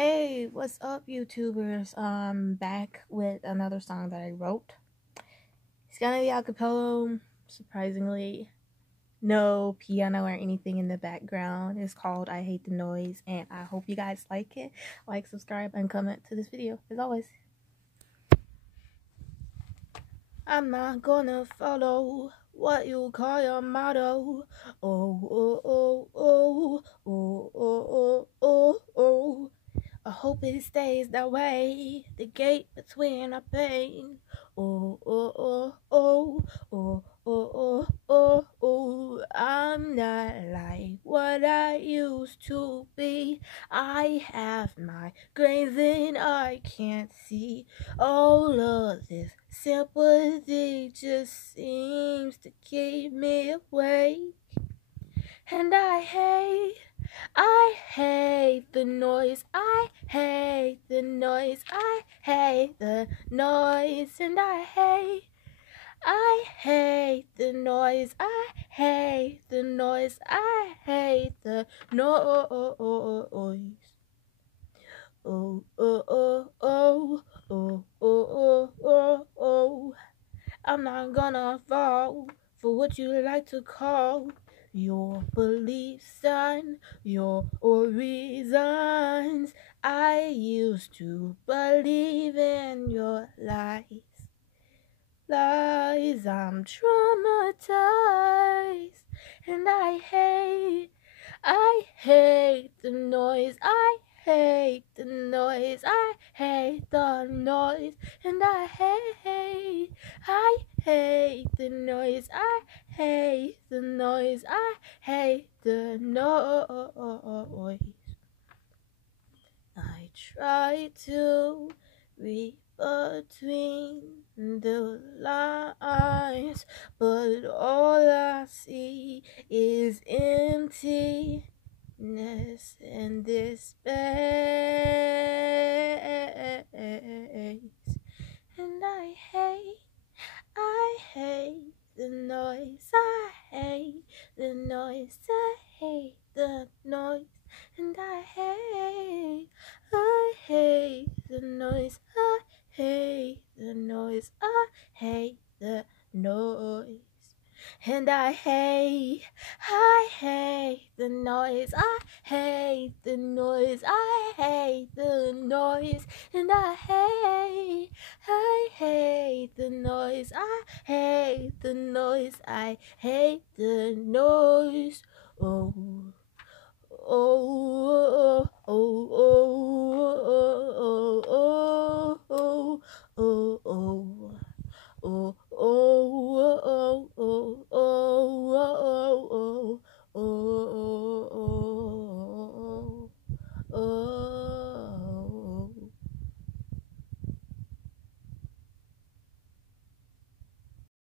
Hey, what's up, YouTubers? Back with another song that I wrote. It's gonna be a cappella, surprisingly. No piano or anything in the background. It's called I Hate the Noise, and I hope you guys like it. Like, subscribe, and comment to this video, as always. I'm not gonna follow what you call your motto. Oh, oh, oh, oh, oh, oh, oh, oh, oh. I hope it stays that way. The gate between our pain. Oh, oh, oh, oh, oh, oh, oh, oh, oh. I'm not like what I used to be. I have migraines and I can't see. All of this sympathy just seems to keep me awake. And I hate the noise, I hate the noise, I hate the noise, and I hate the noise, I hate the noise, I hate the noise. Oh, oh, oh, oh, oh, oh, oh, oh. I'm not gonna fall for what you like to call your beliefs and your reasons. I used to believe in your lies. I'm traumatized, and I hate the noise. I hate the noise. I hate the noise, and I hate the noise. I hate the noise. I hate the noise. I try to read between the lines, but all I see is emptiness and despair. And I hate the noise, I hate the noise, I hate the noise, and I hate the noise, I hate the noise, I hate the noise. And I hate the noise, I hate the noise, I hate the noise, and I hate the noise, I hate the noise, I hate the noise. Oh, oh, oh.